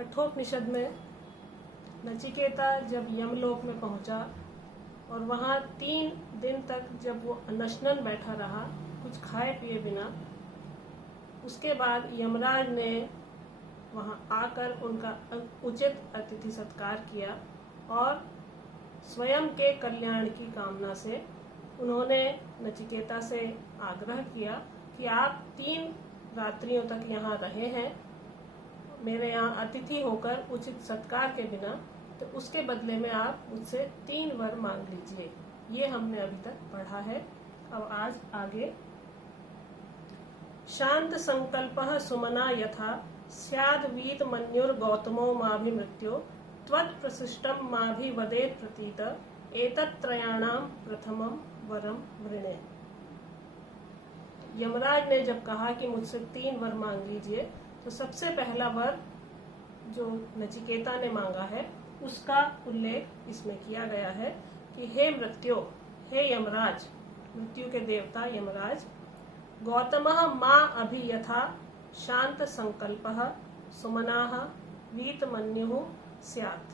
कठोपनिषद में नचिकेता जब यमलोक में पहुंचा और वहाँ 3 दिन तक जब वो अनशनन बैठा रहा, कुछ खाए पिए बिना, उसके बाद यमराज ने वहाँ आकर उनका उचित अतिथि सत्कार किया और स्वयं के कल्याण की कामना से उन्होंने नचिकेता से आग्रह किया कि आप 3 रात्रियों तक यहाँ रहे हैं मेरे यहाँ अतिथि होकर उचित सत्कार के बिना, तो उसके बदले में आप मुझसे 3 वर मांग लीजिए। ये हमने अभी तक पढ़ा है। अब आज आगे। शांत संकल्पः सुमना यथा स्याद् वीत मन्युर गौतमो माभिमृत्यो त्वत्प्रशिष्टं माभिवदेत् प्रतीत एतत्त्रयाणां प्रथमं वरम वृणे। यमराज ने जब कहा कि मुझसे 3 वर मांग लीजिए, तो सबसे पहला वर जो नचिकेता ने मांगा है उसका उल्लेख इसमें किया गया है कि हे मृत्यो, हे यमराज, मृत्यु के देवता यमराज, गौतमः मां अभि यथा शांत संकल्पः सुमनाः वीतमन्युः स्यात्।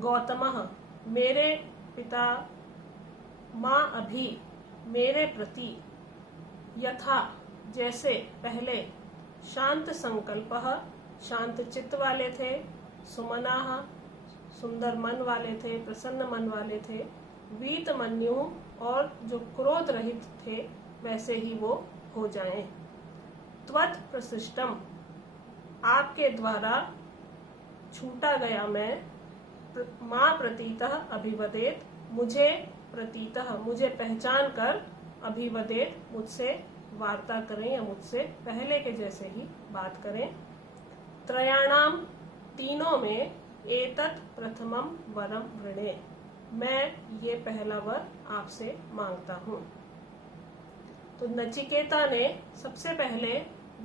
गौतमः, मेरे पिता, मां अभि, मेरे प्रति, यथा जैसे पहले, शांत संकल्पः, शांत चित्त वाले थे, सुमनाः, सुंदर मन वाले थे, प्रसन्न मन वाले थे, वीतमन्यु, और जो क्रोध रहित थे वैसे ही वो हो जाएं। त्वत् प्रशिष्टम, आपके द्वारा छूटा गया मैं, मां प्रतीतः अभिवदेत, मुझे प्रतीतः, मुझे पहचान कर, अभिवदेत, मुझसे वार्ता करें या मुझसे पहले के जैसे ही बात करें। त्रयाणाम, तीनों में, एतत् प्रथमम वरम वृणे, मैं ये पहला वर आपसे मांगता हूँ। तो नचिकेता ने सबसे पहले,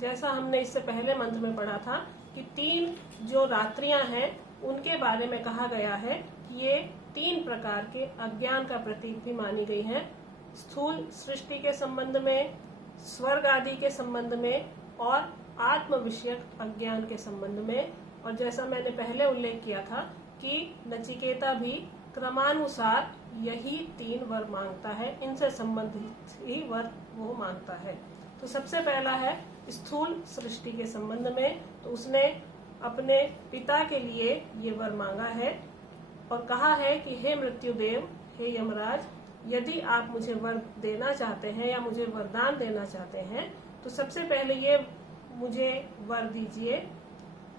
जैसा हमने इससे पहले मंत्र में पढ़ा था कि 3 जो रात्रियां हैं उनके बारे में कहा गया है कि ये 3 प्रकार के अज्ञान का प्रतीक भी मानी गई हैं। स्थूल सृष्टि के संबंध में, स्वर्ग आदि के संबंध में और आत्म विषयक अज्ञान के संबंध में। और जैसा मैंने पहले उल्लेख किया था कि नचिकेता भी क्रमानुसार यही 3 वर मांगता है, इनसे संबंधित ही वर वो मांगता है। तो सबसे पहला है स्थूल सृष्टि के संबंध में, तो उसने अपने पिता के लिए ये वर मांगा है और कहा है कि हे मृत्युदेव, हे यमराज, यदि आप मुझे वर देना चाहते हैं या मुझे वरदान देना चाहते हैं, तो सबसे पहले ये मुझे वर दीजिए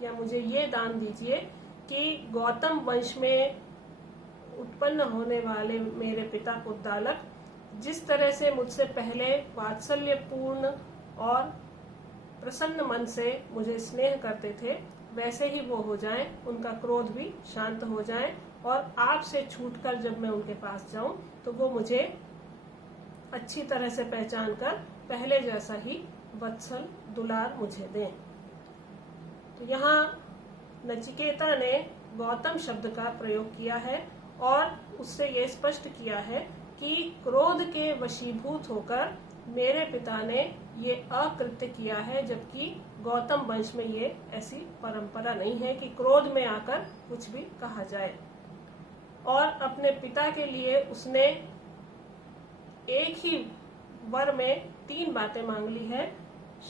या मुझे ये दान दीजिए कि गौतम वंश में उत्पन्न होने वाले मेरे पिता उद्दालक जिस तरह से मुझसे पहले वात्सल्यपूर्ण और प्रसन्न मन से मुझे स्नेह करते थे, वैसे ही वो हो जाएं, उनका क्रोध भी शांत हो जाए और आपसे छूटकर जब मैं उनके पास जाऊं तो वो मुझे अच्छी तरह से पहचान कर पहले जैसा ही वत्सल दुलार मुझे दें। तो यहाँ नचिकेता ने गौतम शब्द का प्रयोग किया है और उससे ये स्पष्ट किया है कि क्रोध के वशीभूत होकर मेरे पिता ने ये अकृत्य किया है, जबकि गौतम वंश में ये ऐसी परंपरा नहीं है कि क्रोध में आकर कुछ भी कहा जाए। और अपने पिता के लिए उसने एक ही वर में 3 बातें मांग ली है,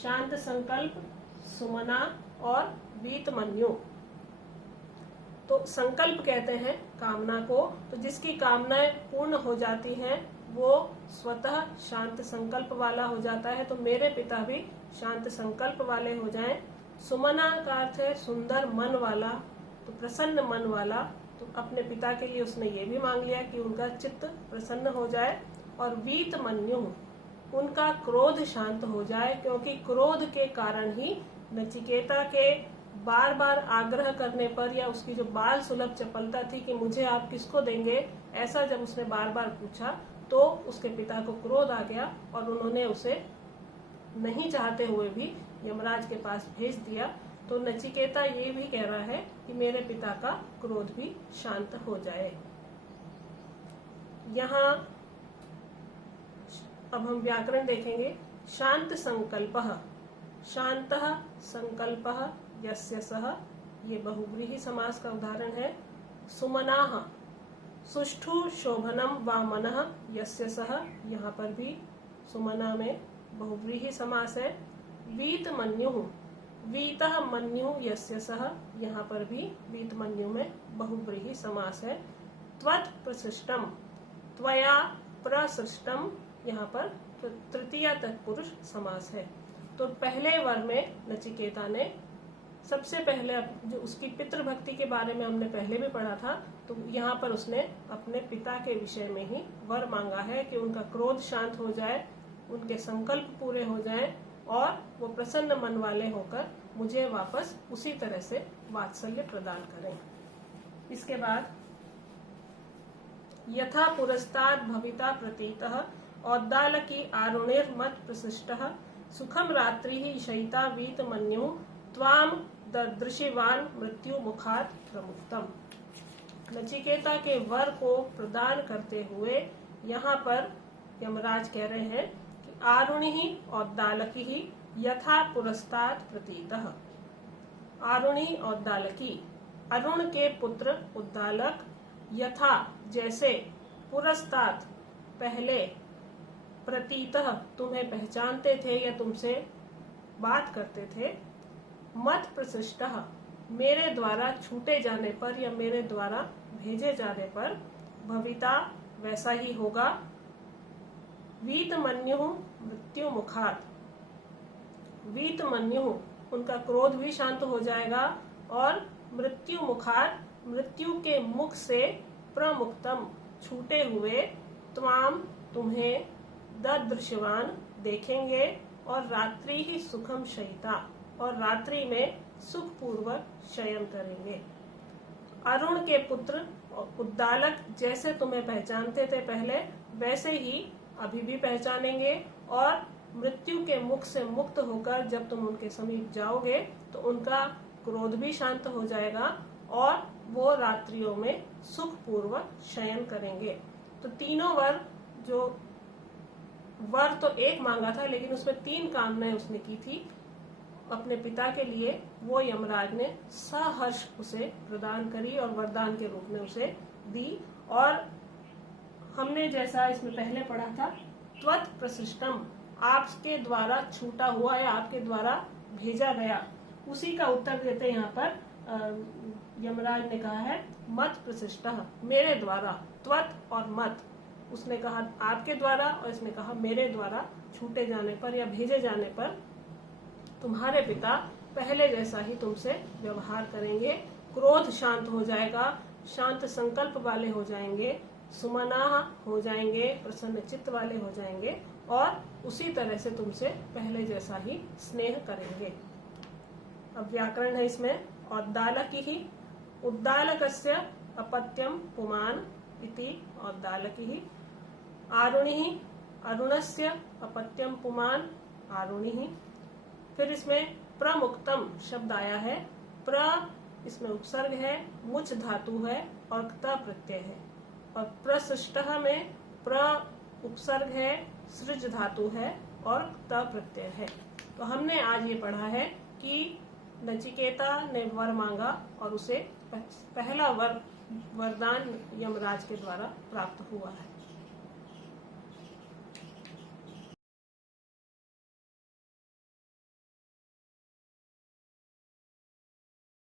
शांत संकल्प, सुमना और वीतमन्यु। तो संकल्प कहते हैं कामना को, तो जिसकी कामनाएं पूर्ण हो जाती हैं वो स्वतः शांत संकल्प वाला हो जाता है। तो मेरे पिता भी शांत संकल्प वाले हो जाएं। सुमना का अर्थ है सुंदर मन वाला, तो प्रसन्न मन वाला। तो अपने पिता के लिए उसने ये भी मांग लिया कि उनका चित्त प्रसन्न हो जाए। और वीतमन्यु, उनका क्रोध शांत हो जाए, क्योंकि क्रोध के कारण ही नचिकेता के बार बार आग्रह करने पर या उसकी जो बाल सुलभ चपलता थी कि मुझे आप किसको देंगे, ऐसा जब उसने बार बार पूछा तो उसके पिता को क्रोध आ गया और उन्होंने उसे नहीं चाहते हुए भी यमराज के पास भेज दिया। तो नचिकेता ये भी कह रहा है कि मेरे पिता का क्रोध भी शांत हो जाए। यहाँ अब हम व्याकरण देखेंगे। शांत संकल्पः, शांतः संकल्पः यस्य सह, ये बहुव्रीहि समास का उदाहरण है। सुमनाः, सुष्ठु शोभनम वा मनः यस्य सह, यहाँ पर भी सुमना में बहुव्रीहि समास है। वीतमन्युः, वीतः मन्युः यस्य सह, यहाँ पर भी वीतमन्यु में बहुव्रीहि समास है। त्वत् प्रसृष्टम, त्वया प्रसृष्टम, यहाँ पर तृतीया तत्पुरुष समास है। तो पहले वर में नचिकेता ने सबसे पहले जो उसकी पितृभक्ति के बारे में हमने पहले भी पढ़ा था, तो यहाँ पर उसने अपने पिता के विषय में ही वर मांगा है कि उनका क्रोध शांत हो जाए, उनके संकल्प पूरे हो जाएं और वो प्रसन्न मन वाले होकर मुझे वापस उसी तरह से वात्सल्य प्रदान करें। इसके बाद यथा पुरस्ताद भविता प्रतीतः औद्दालकी आरुणिर्मत प्रशिष्टः सुखम रात्रि शयिता वीतमन्युः त्वाम ददृशिवान मृत्यु मुखात प्रमुक्तम। नचिकेता के वर को प्रदान करते हुए यहाँ पर यमराज कह रहे हैं कि आरुणि औद्दालकी यथा पुरस्ताद प्रतीतः। आरुणि औद्दालकी, अरुण के पुत्र उद्दालक, यथा जैसे, पुरस्ताद पहले, प्रतीतः तुम्हें पहचानते थे या तुमसे बात करते थे, मत प्रशिष्टः मेरे द्वारा छूटे जाने पर या मेरे द्वारा भेजे जाने पर, भविता वैसा ही होगा, वीतमन्युः मृत्यु मुखात, वीतमन्युः उनका क्रोध भी शांत हो जाएगा और मृत्यु मुखात मृत्यु के मुख से प्रमुक्तम छूटे हुए, त्वाम तुम्हें ददृश्यवान देखेंगे और रात्रि ही सुखम शयिता और रात्रि में सुख पूर्वक शयन करेंगे। अरुण के पुत्र उद्दालक जैसे तुम्हें पहचानते थे पहले, वैसे ही अभी भी पहचानेंगे और मृत्यु के मुख से मुक्त होकर जब तुम उनके समीप जाओगे तो उनका क्रोध भी शांत हो जाएगा और वो रात्रियों में सुख पूर्वक शयन करेंगे। तो तीनों वर, जो वर तो एक मांगा था लेकिन उसमें 3 कामनाएं उसने की थी अपने पिता के लिए, वो यमराज ने सहर्ष उसे प्रदान करी और वरदान के रूप में उसे दी। और हमने जैसा इसमें पहले पढ़ा था, त्वत् प्रशिष्टम, आपके द्वारा छूटा हुआ या आपके द्वारा भेजा गया, उसी का उत्तर देते यहाँ पर यमराज ने कहा है मत प्रशिष्टः, मेरे द्वारा, त्वत् और मत, उसने कहा आपके द्वारा और इसने कहा मेरे द्वारा छूटे जाने पर या भेजे जाने पर तुम्हारे पिता पहले जैसा ही तुमसे व्यवहार करेंगे, क्रोध शांत हो जाएगा, शांत संकल्प वाले हो जाएंगे, सुमनाह हो जाएंगे, प्रसन्न चित्त वाले हो जाएंगे और उसी तरह से तुमसे पहले जैसा ही स्नेह करेंगे। अब व्याकरण है इसमें, औद्दालकी ही, उद्दालकस्य अपत्यम पुमान इति औद्दालकी, आरुणि अरुणस्य अपत्यम पुमान आरुणि। फिर इसमें प्रमुक्तम शब्द आया है, प्र इसमें उपसर्ग है, मुच धातु है और क्त प्रत्यय है, और प्रशिष्टः में प्र उपसर्ग है, सृज धातु है और क्त प्रत्यय है। तो हमने आज ये पढ़ा है कि नचिकेता ने वर मांगा और उसे पहला वरदान यमराज के द्वारा प्राप्त हुआ है।